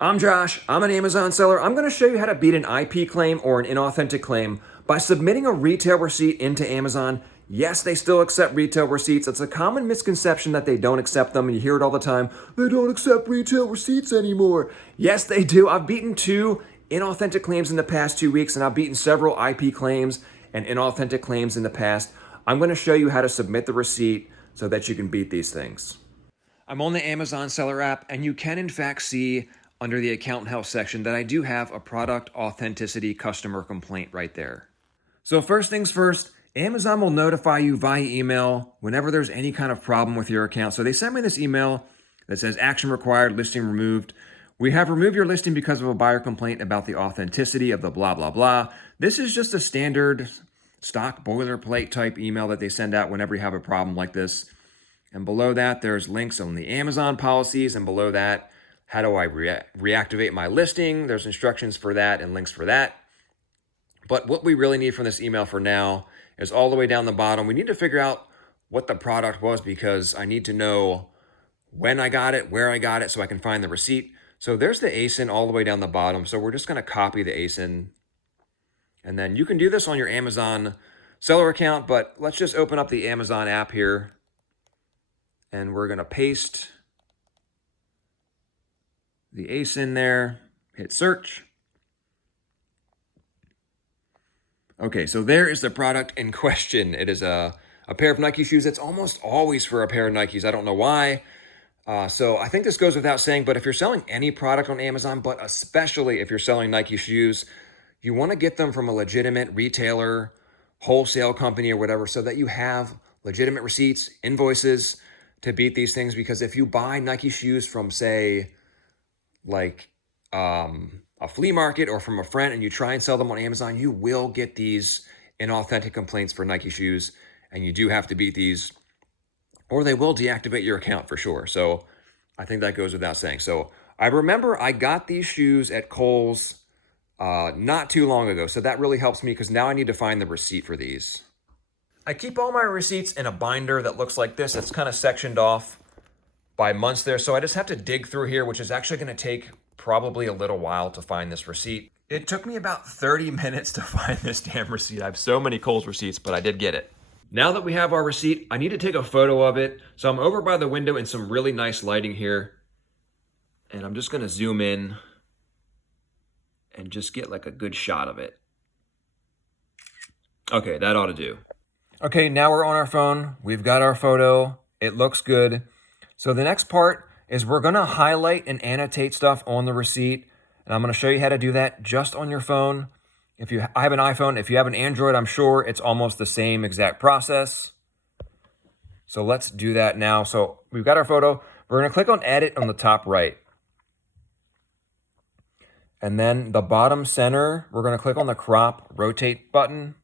I'm Josh, I'm an Amazon seller. I'm gonna show you how to beat an IP claim or an inauthentic claim by submitting a retail receipt into Amazon. Yes, they still accept retail receipts. It's a common misconception that they don't accept them, and you hear it all the time. They don't accept retail receipts anymore. Yes, they do. I've beaten 2 inauthentic claims in the past 2 weeks, and I've beaten several IP claims and inauthentic claims in the past. I'm gonna show you how to submit the receipt so that you can beat these things. I'm on the Amazon Seller app, and you can in fact see under the account health section that I do have a product authenticity customer complaint right there. So first things first, Amazon will notify you via email whenever there's any kind of problem with your account. So they sent me this email that says action required, listing removed. We have removed your listing because of a buyer complaint about the authenticity of the blah, blah, blah. This is just a standard stock boilerplate type email that they send out whenever you have a problem like this. And below that, there's links on the Amazon policies. And below that, how do I reactivate my listing? There's instructions for that and links for that. But what we really need from this email for now is all the way down the bottom. We need to figure out what the product was because I need to know when I got it, where I got it, so I can find the receipt. So there's the ASIN all the way down the bottom. So we're just going to copy the ASIN. And then you can do this on your Amazon seller account, but let's just open up the Amazon app here. And we're going to paste the ASIN there, hit search. Okay, so there is the product in question. It is a pair of Nike shoes. It's almost always for a pair of Nikes. I don't know why. So I think this goes without saying, but if you're selling any product on Amazon, but especially if you're selling Nike shoes, you want to get them from a legitimate retailer, wholesale company or whatever, so that you have legitimate receipts, invoices to beat these things. Because if you buy Nike shoes from, say, like a flea market or from a friend and you try and sell them on Amazon, you will get these inauthentic complaints for Nike shoes, and you do have to beat these or they will deactivate your account for sure. So I think that goes without saying. So I remember I got these shoes at Kohl's not too long ago. So that really helps me because now I need to find the receipt for these. I keep all my receipts in a binder that looks like this. It's kind of sectioned off by months there. So I just have to dig through here, which is actually going to take probably a little while to find this receipt. It took me about 30 minutes to find this damn receipt. I have so many Kohl's receipts, but I did get it. Now that we have our receipt, I need to take a photo of it. So I'm over by the window in some really nice lighting here. And I'm just going to zoom in and just get like a good shot of it. Okay, that ought to do. Okay, now we're on our phone. We've got our photo. It looks good. So the next part is we're going to highlight and annotate stuff on the receipt. And I'm going to show you how to do that just on your phone. I have an iPhone. If you have an Android, I'm sure it's almost the same exact process. So let's do that now. So we've got our photo. We're going to click on Edit on the top right. And then the bottom center, we're going to click on the Crop Rotate button.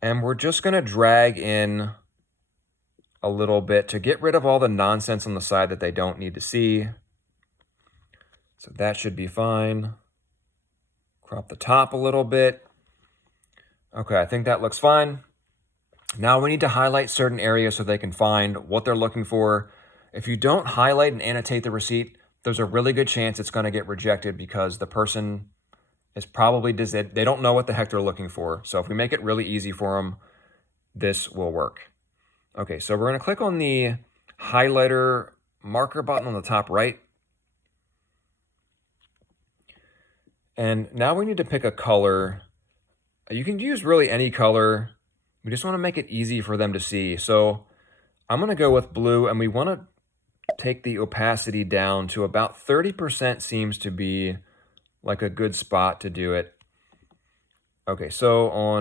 And we're just going to drag in a little bit to get rid of all the nonsense on the side that they don't need to see. So that should be fine. Crop the top a little bit. Okay, I think that looks fine. Now we need to highlight certain areas so they can find what they're looking for. If you don't highlight and annotate the receipt, there's a really good chance it's going to get rejected because the person is probably, they don't know what the heck they're looking for. So if we make it really easy for them, this will work. Okay, so we're going to click on the highlighter marker button on the top right. And now we need to pick a color. You can use really any color. We just want to make it easy for them to see. So I'm going to go with blue, and we want to take the opacity down to about 30% seems to be like a good spot to do it. Okay, so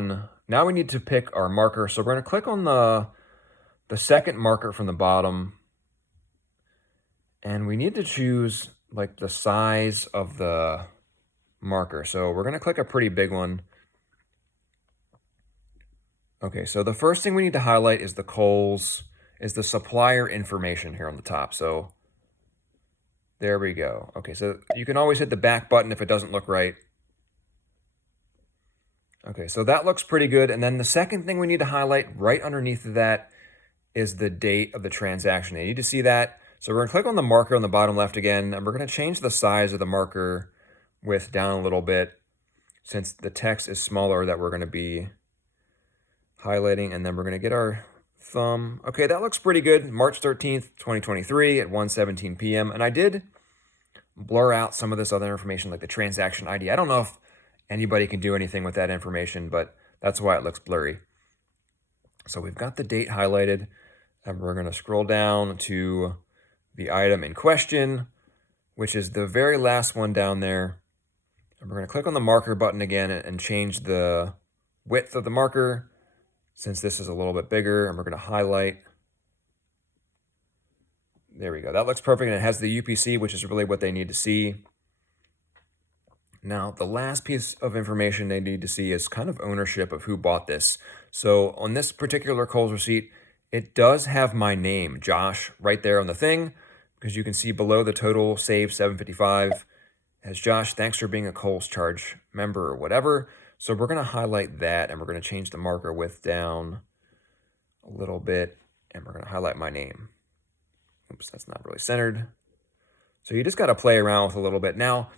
now we need to pick our marker. So we're going to click on the second marker from the bottom. And we need to choose like the size of the marker. So we're going to click a pretty big one. Okay, so the first thing we need to highlight is the supplier information here on the top. So there we go. Okay, so you can always hit the back button if it doesn't look right. Okay, so that looks pretty good. And then the second thing we need to highlight right underneath of that is the date of the transaction. You need to see that. So we're gonna click on the marker on the bottom left again, and we're gonna change the size of the marker width down a little bit since the text is smaller that we're gonna be highlighting, and then we're gonna get our thumb. Okay, that looks pretty good. March 13th, 2023 at 1:17 p.m. And I did blur out some of this other information like the transaction ID. I don't know if anybody can do anything with that information, but that's why it looks blurry. So we've got the date highlighted, and we're gonna scroll down to the item in question, which is the very last one down there. And we're gonna click on the marker button again and change the width of the marker since this is a little bit bigger, and we're gonna highlight. There we go, that looks perfect, and it has the UPC, which is really what they need to see. Now, the last piece of information they need to see is kind of ownership of who bought this. So on this particular Kohl's receipt, it does have my name, Josh, right there on the thing, because you can see below the total saved $755 as Josh, thanks for being a Kohl's Charge member or whatever. So we're gonna highlight that, and we're gonna change the marker width down a little bit, and we're gonna highlight my name. Oops, that's not really centered. So you just gotta play around with a little bit. Now,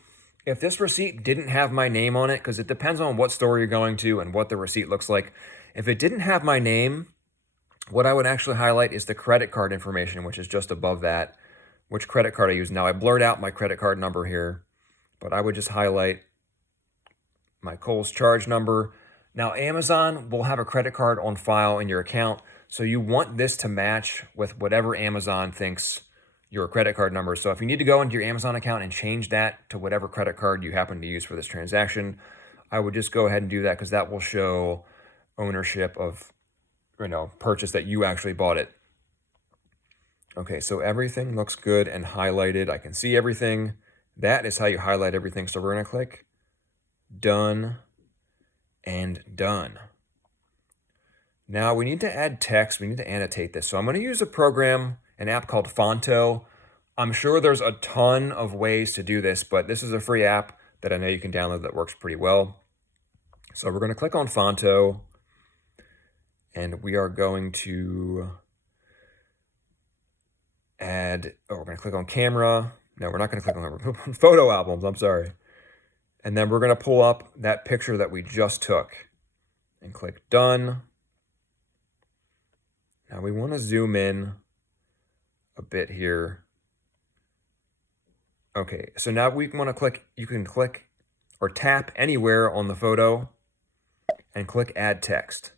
if this receipt didn't have my name on it, because it depends on what store you're going to and what the receipt looks like. If it didn't have my name, what I would actually highlight is the credit card information, which is just above that, which credit card I use. Now, I blurred out my credit card number here, but I would just highlight my Kohl's Charge number. Now, Amazon will have a credit card on file in your account, so you want this to match with whatever Amazon thinks your credit card number. So if you need to go into your Amazon account and change that to whatever credit card you happen to use for this transaction, I would just go ahead and do that, because that will show ownership of, purchase that you actually bought it. Okay, so everything looks good and highlighted. I can see everything. That is how you highlight everything. So we're gonna click done and done. Now we need to add text. We need to annotate this. So I'm gonna use a program, an app called Fonto. I'm sure there's a ton of ways to do this, but this is a free app that I know you can download that works pretty well. So we're gonna click on Fonto, and we are going to we're gonna click on camera. No, we're not gonna click on camera, we're on photo albums, I'm sorry. And then we're gonna pull up that picture that we just took and click done. Now we wanna zoom in a bit here. Okay, so now we wanna click, you can click or tap anywhere on the photo and click add text.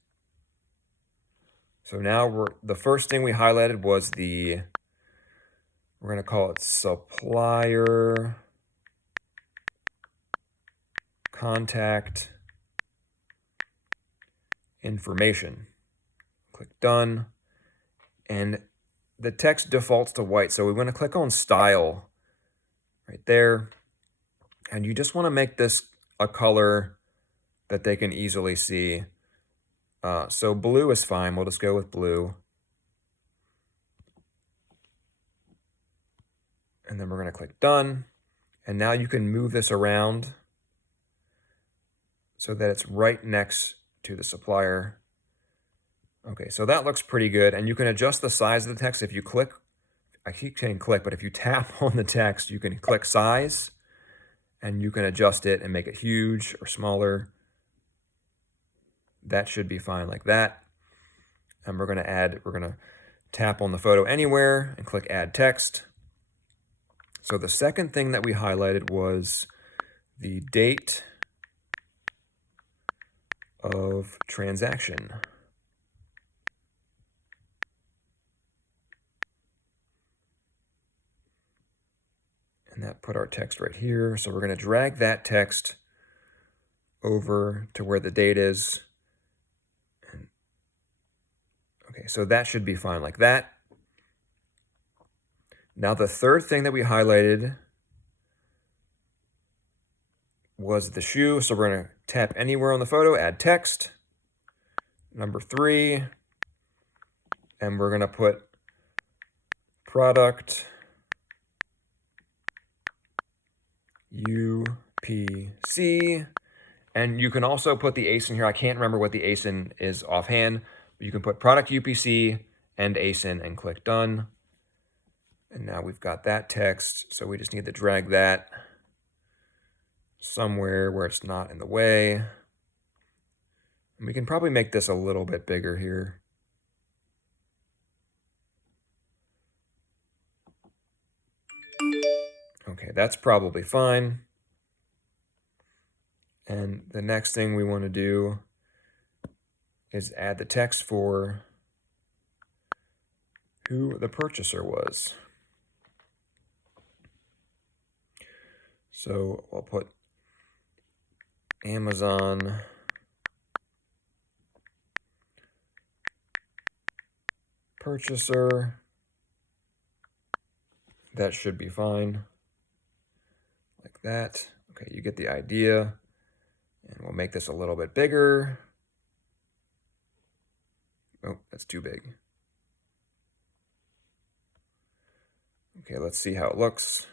So now the first thing we highlighted was we're gonna call it supplier contact information. Click done, and the text defaults to white. So we want to click on style right there, and you just want to make this a color that they can easily see. So blue is fine. We'll just go with blue. And then we're going to click done. And now you can move this around so that it's right next to the supplier. Okay, so that looks pretty good. And you can adjust the size of the text if you click. I keep saying click, but if you tap on the text, you can click size, and you can adjust it and make it huge or smaller. That should be fine like that. And we're gonna tap on the photo anywhere and click add text. So the second thing that we highlighted was the date of transaction. And that put our text right here. So we're gonna drag that text over to where the date is. Okay, so that should be fine like that. Now the third thing that we highlighted was the shoe. So we're gonna tap anywhere on the photo, add text. Number 3, and we're gonna put product UPC. And you can also put the ASIN here. I can't remember what the ASIN is offhand, but you can put product UPC and ASIN and click done. And now we've got that text, so we just need to drag that somewhere where it's not in the way. And we can probably make this a little bit bigger here. Okay, that's probably fine. And the next thing we want to do is add the text for who the purchaser was. So I'll put Amazon purchaser. That should be fine. Like that. Okay, you get the idea. And we'll make this a little bit bigger. Oh, that's too big. Okay, let's see how it looks.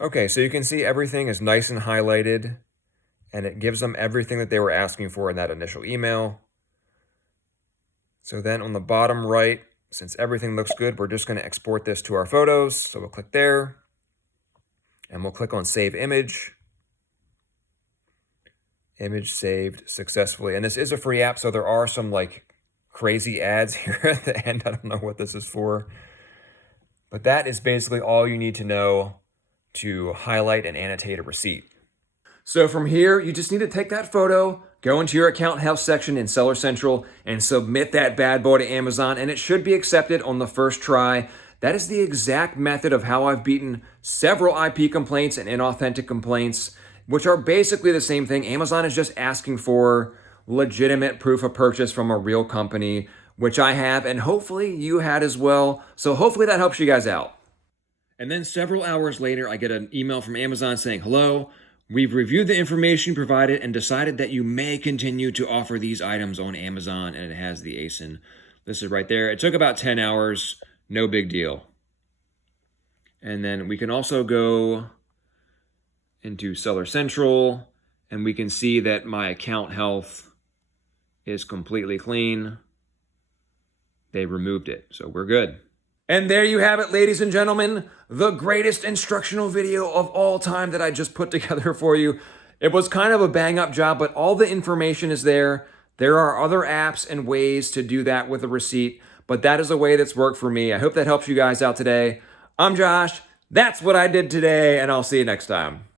Okay, so you can see everything is nice and highlighted, and it gives them everything that they were asking for in that initial email. So then on the bottom right, since everything looks good, we're just going to export this to our photos. So we'll click there, and we'll click on Save Image. Image saved successfully. And this is a free app, so there are some like crazy ads here at the end. I don't know what this is for. But that is basically all you need to know to highlight and annotate a receipt. So from here, you just need to take that photo, go into your account health section in Seller Central, and submit that bad boy to Amazon, and it should be accepted on the first try. That is the exact method of how I've beaten several IP complaints and inauthentic complaints, which are basically the same thing. Amazon is just asking for legitimate proof of purchase from a real company, which I have, and hopefully you had as well. So hopefully that helps you guys out. And then several hours later, I get an email from Amazon saying, hello, we've reviewed the information provided and decided that you may continue to offer these items on Amazon, and it has the ASIN listed right there. It took about 10 hours, no big deal. And then we can also go into Seller Central, and we can see that my account health is completely clean. They removed it, so we're good. And there you have it, ladies and gentlemen, the greatest instructional video of all time that I just put together for you. It was kind of a bang-up job, but all the information is there. There are other apps and ways to do that with a receipt, but that is a way that's worked for me. I hope that helps you guys out today. I'm Josh. That's what I did today, and I'll see you next time.